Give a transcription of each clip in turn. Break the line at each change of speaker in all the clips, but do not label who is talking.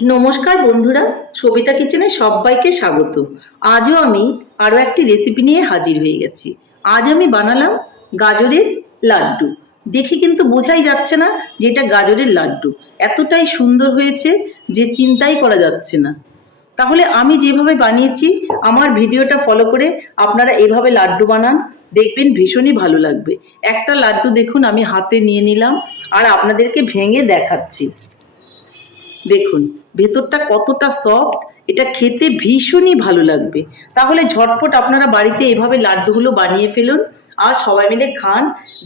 নমস্কার বন্ধুরা, সবিতা কিচেনে সবাইকে স্বাগত। আজও আমি আরও একটি রেসিপি নিয়ে হাজির হয়ে গেছি। আজ আমি বানালাম গাজরের লাড্ডু। দেখে কিন্তু বোঝাই যাচ্ছে না যে এটা গাজরের লাড্ডু। এতটাই সুন্দর হয়েছে যে চিন্তাই করা যাচ্ছে না। তাহলে আমি যেভাবে বানিয়েছি, আমার ভিডিওটা ফলো করে আপনারা এভাবে লাড্ডু বানান, দেখবেন ভীষণই ভালো লাগবে। একটা লাড্ডু দেখুন, আমি হাতে নিয়ে নিলাম আর আপনাদেরকে ভেঙে দেখাচ্ছি। দেখুন, ভেতরটা কতটা সফট এটা খেতে ভীষণই ভালো লাগবে। তাহলে ঝটপট আপনারা বাড়িতে এভাবে লাড্ডুগুলো বানিয়ে ফেলুন আর সবাই মিলে খান,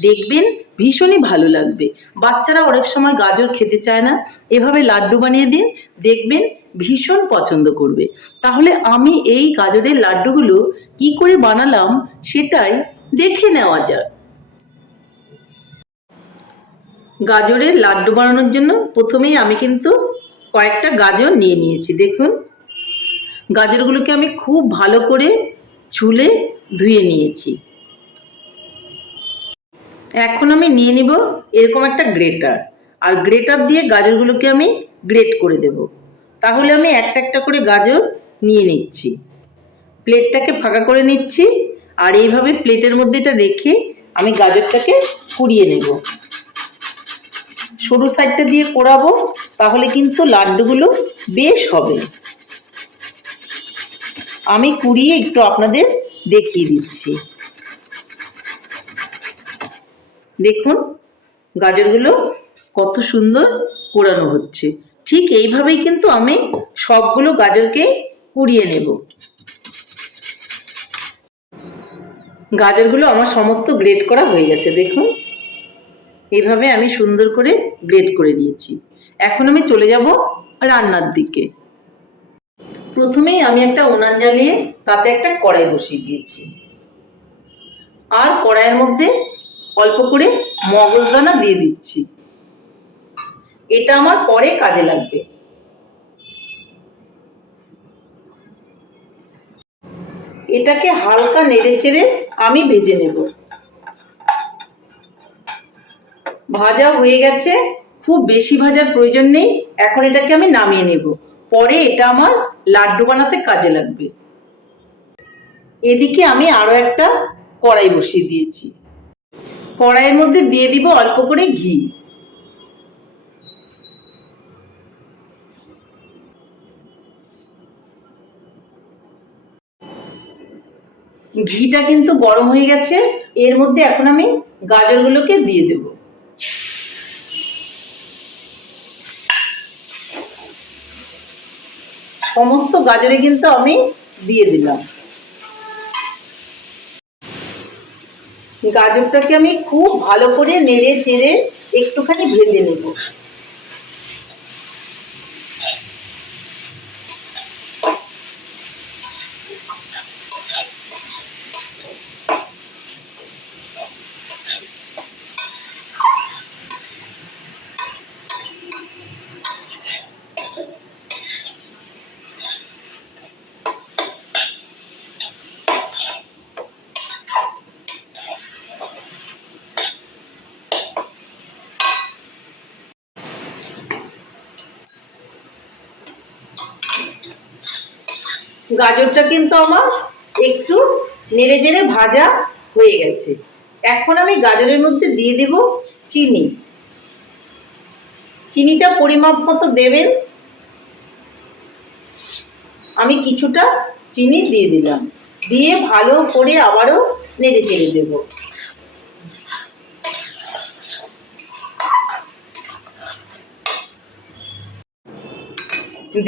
দেখবেন ভীষণই ভালো লাগবে। বাচ্চারা অনেক সময় গাজর খেতে চায় না, এভাবে লাড্ডু বানিয়ে দিন, দেখবেন ভীষণ পছন্দ করবে। তাহলে আমি এই গাজরের লাড্ডুগুলো কি করে বানালাম সেটাই দেখে নেওয়া যাক। গাজরের লাড্ডু বানানোর জন্য প্রথমেই আমি কিন্তু কয়েকটা গাজর নিয়ে নিয়েছি, দেখুন। গাজরগুলোকে আমি খুব ভালো করে ছুলে ধুয়ে নিয়েছি। এখন আমি নিয়ে নিব এরকম একটা গ্রেটার। আর গ্রেটার দিয়ে গাজরগুলোকে আমি গ্রেট করে দেব। তাহলে আমি একটা একটা করে গাজর নিয়ে নিচ্ছি। প্লেটটাকে ফাঁকা করে নিচ্ছি। আর এইভাবে প্লেটের মধ্যে এটা রেখে আমি গাজরটাকে কুড়িয়ে নেব। সরু সাইডটা দিয়ে কোড়াবো তাহলে কিন্তু লাড্ডুগুলো বেশ হবে। আমি কুড়িয়ে একটু আপনাদের দেখিয়ে দিচ্ছি। দেখুন, গাজরগুলো কত সুন্দর কোড়ানো হচ্ছে। ঠিক এইভাবেই কিন্তু আমি সবগুলো গাজরকে কুড়িয়ে নেব। গাজরগুলো আমার সমস্ত গ্রেড করা হয়ে গেছে, দেখুন। এভাবে আমি সুন্দর করে গ্রেড করে দিয়েছি। এখন আমি চলে যাব রান্নার দিকে। প্রথমেই আমি একটা উনান জ্বালিয়ে তাতে একটা কড়াই বসিয়ে দিয়েছি। আর কড়াইয়ের মধ্যে অল্প করে মগজদানা দিয়ে দিচ্ছি। এটা আমার পরে কাজে লাগবে। এটাকে হালকা নেড়ে চেড়ে আমি ভেজে নেব। ভাজা হয়ে গেছে। খুব বেশি ভাজার প্রয়োজন নেই। এখন এটাকে আমি নামিয়ে নেব। পরে এটা আমার লাড্ডু বানাতে কাজে লাগবে। এদিকে আমি আরও একটা কড়াই বসিয়ে দিয়েছি। কড়াইয়ের মধ্যে দিয়ে দিব অল্প করে ঘি। ঘিটা কিন্তু গরম হয়ে গেছে। এর মধ্যে এখন আমি গাজরগুলোকে দিয়ে দেবো সমস্ত গাজরে কিন্তু আমি দিয়ে দিলাম। গাজরটাকে আমি খুব ভালো করে নেড়ে চেড়ে একটুখানি ভেজে নেব। গাজরটা কিন্তু আমার একটু নেড়ে জেড়ে ভাজা হয়ে গেছে। এখন আমি গাজরের মধ্যে দিয়ে দেব চিনি। চিনিটা পরিমাপ মতো দেবেন। আমি কিছুটা চিনি দিয়ে দিলাম। দিয়ে ভালো করে আবারও নেড়ে চেড়ে দেবো।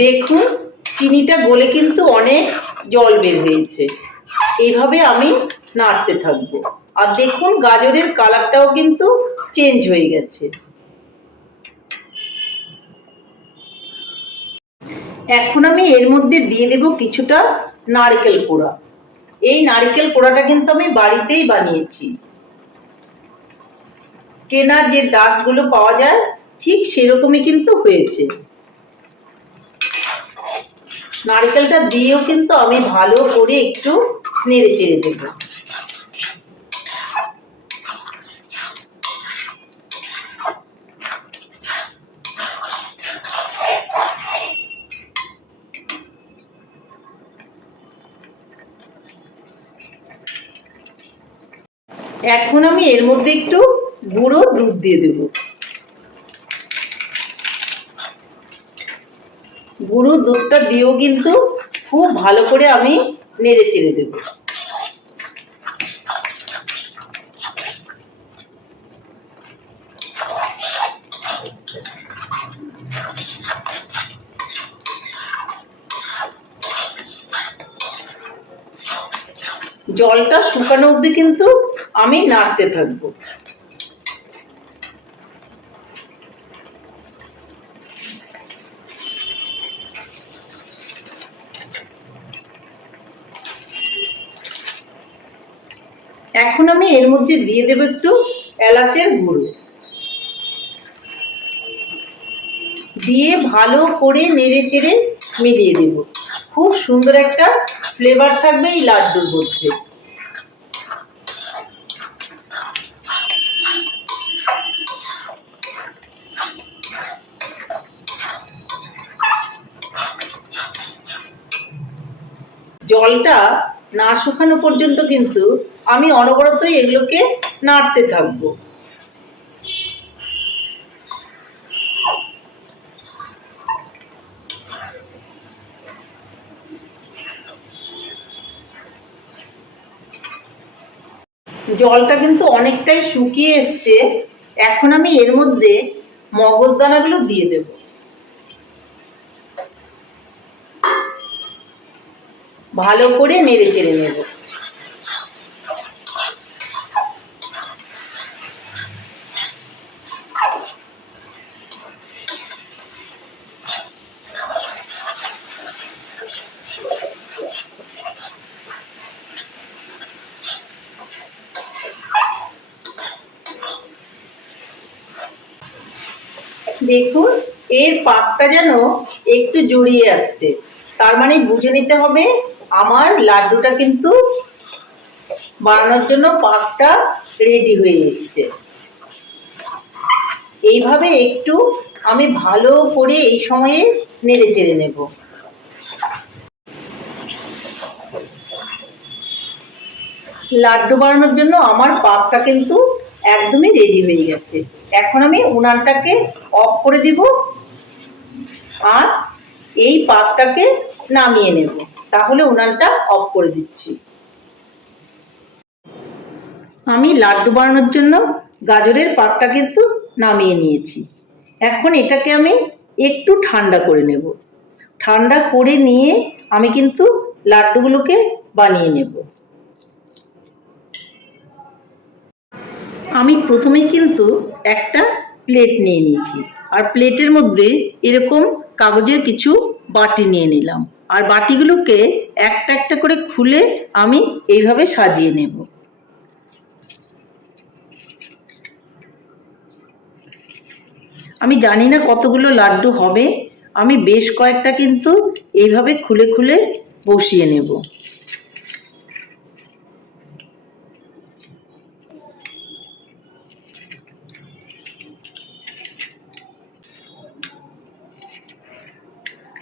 দেখুন চিনিটা গলে কিন্তু অনেক জল বের হয়েছে। এইভাবে আমি নাড়তে থাকব। আর দেখুন, গাজরের কালারটাও কিন্তু চেঞ্জ হয়ে গেছে। এখন আমি এর মধ্যে দিয়ে দেব কিছুটা নারকেল পোড়া। এই নারকেল পোড়াটা কিন্তু আমি বাড়িতেই বানিয়েছি। কেনার যে ডাস্টগুলো পাওয়া যায়, ঠিক সেরকমই কিন্তু হয়েছে। নারকেলটা দিয়েও কিন্তু আমি ভালো করে একটু নেড়ে চেড়ে দেব। এখন আমি এর মধ্যে একটু গুঁড়ো দুধ দিয়ে দেবো। গুঁড়ো দুধটা দিয়েও কিন্তু খুব ভালো করে আমি নেড়ে চেড়ে দেবো। জলটা শুকানো অবধি কিন্তু আমি নাড়তে থাকব। এখন আমি এর মধ্যে দিয়ে দেবো একটু এলাচের গুঁড়ো। দিয়ে ভালো করে নেড়ে চেড়ে মিলিয়ে দেব। খুব সুন্দর একটা ফ্লেভার থাকবে এই লাড্ডুর মধ্যে। জলটা না শুকানো পর্যন্ত কিন্তু আমি অনবরতই এগুলোকে নাড়তে থাকব। জলটা কিন্তু অনেকটাই শুকিয়ে এসছে। এখন আমি এর মধ্যে মগজদানাগুলো দিয়ে দেব। ভালো করে নেড়ে চেড়ে নেব। দেখুন, এর পাকটা যেন একটু জড়িয়ে আসছে। তার মানে বুঝে নিতে হবে আমার লাড্ডুটা কিন্তু বানানোর জন্য পাকটা রেডি হয়ে এসছে। এইভাবে একটু আমি ভালো করে এই সময়ে নেড়ে চেড়ে নেব। লাড্ডু বানানোর জন্য আমার পাকটা কিন্তু একদমই রেডি হয়ে গেছে। এখন আমি উনানটাকে অফ করে দিব আর এই পাকটাকে নামিয়ে নেব। তাহলে উনানটা অফ করে দিচ্ছি। আমি লাড্ডু বানানোর জন্য গাজরের পাকটা কিন্তু নামিয়ে নিয়েছি। এখন এটাকে আমি একটু ঠান্ডা করে নেব। ঠান্ডা করে নিয়ে আমি কিন্তু লাড্ডুগুলোকে বানিয়ে নেব। আমি প্রথমে কিন্তু একটা প্লেট নিয়ে নিয়েছি। আর প্লেটের মধ্যে এরকম কাগজের কিছু বাটি নিয়ে নিলাম। আর বাটিগুলোকে একটা একটা করে খুলে আমি এইভাবে সাজিয়ে নেব। আমি জানি না কতগুলো লাড্ডু হবে, আমি বেশ কয়েকটা কিন্তু এইভাবে খুলে খুলে বসিয়ে নেব।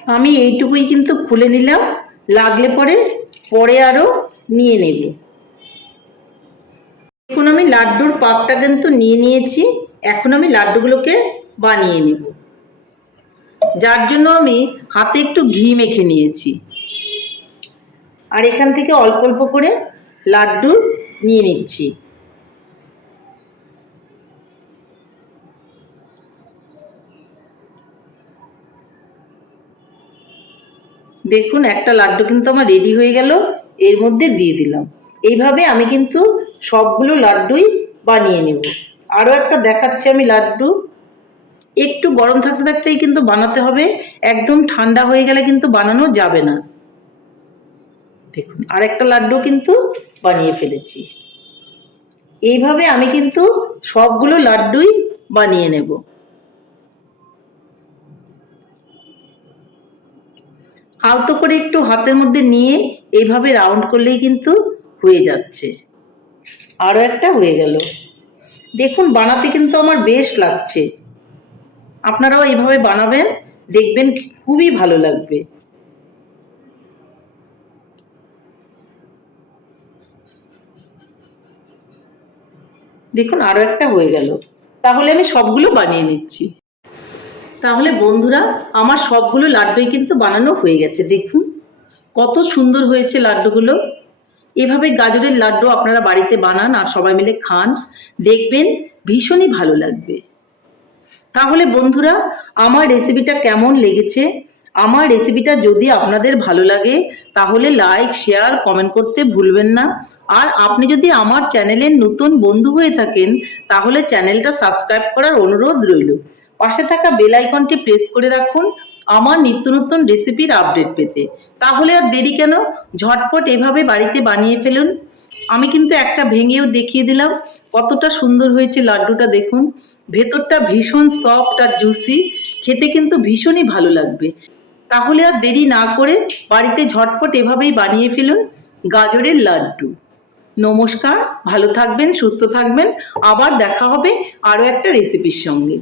আমি এইটুকুই কিন্তু খুলে নিলাম। লাগলে পরে পরে আরও নিয়ে নেব। এখন আমি লাড্ডুর পাকটা কিন্তু নিয়ে নিয়েছি। এখন আমি লাড্ডুগুলোকে বানিয়ে নেব। যার জন্য আমি হাতে একটু ঘি মেখে নিয়েছি। আর এখান থেকে অল্প অল্প করে লাড্ডু নিয়ে নিচ্ছি। দেখুন, একটা লাড্ডু কিন্তু আমার রেডি হয়ে গেল, এর মধ্যে দিয়ে দিলাম। এইভাবে আমি কিন্তু সবগুলো লাড্ডুই বানিয়ে নেব। আরও একটা দেখাচ্ছি আমি লাড্ডু। একটু গরম থাকতে থাকতেই কিন্তু বানাতে হবে, একদম ঠান্ডা হয়ে গেলে কিন্তু বানানো যাবে না। দেখুন, আরেকটা লাড্ডু কিন্তু বানিয়ে ফেলেছি। এইভাবে আমি কিন্তু সবগুলো লাড্ডুই বানিয়ে নেব। আলতো করে একটু হাতের মধ্যে নিয়ে এইভাবে রাউন্ড করলেই কিন্তু হয়ে যাচ্ছে। আরও একটা হয়ে গেল। দেখুন, বানাতে কিন্তু আমার বেশ লাগছে। আপনারাও এইভাবে বানাবেন, দেখবেন খুবই ভালো লাগবে। দেখুন আরও একটা হয়ে গেল। তাহলে আমি সবগুলো বানিয়ে নিচ্ছি। তাহলে বন্ধুরা, আমার সবগুলো লাড্ডুই কিন্তু বানানো হয়ে গেছে। দেখুন, কত সুন্দর হয়েছে লাড্ডুগুলো। এভাবে গাজরের লাড্ডু আপনারা বাড়িতে বানান আর সবাই মিলে খান। দেখবেন ভীষণই ভালো লাগবে। তাহলে বন্ধুরা, আমার রেসিপিটা কেমন লেগেছে? আমার রেসিপিটা যদি আপনাদের ভালো লাগে, তাহলে লাইক শেয়ার কমেন্ট করতে ভুলবেন না। আর আপনি যদি আমার চ্যানেলের নতুন বন্ধু হয়ে থাকেন, তাহলে চ্যানেলটা সাবস্ক্রাইব করার অনুরোধ রইল। পাশে থাকা বেল আইকনটি প্রেস করে রাখুন, আমার নিত্য নতুন রেসিপির আপডেট পেতে। তাহলে আর দেরি কেন? ঝটপট এভাবে বাড়িতে বানিয়ে ফেলুন। আমি কিন্তু একটা ভেঙেও দেখিয়ে দিলাম। কতটা সুন্দর হয়েছে লাড্ডুটা দেখুন। ভেতরটা ভীষণ সফট আর জুসি খেতে কিন্তু ভীষণই ভালো লাগবে। তাহলে আর দেরি না করে বাড়িতে ঝটপট এভাবেই বানিয়ে ফেলুন গাজরের লাড্ডু। নমস্কার, ভালো থাকবেন, সুস্থ থাকবেন। আবার দেখা হবে আরও একটা রেসিপির সঙ্গে।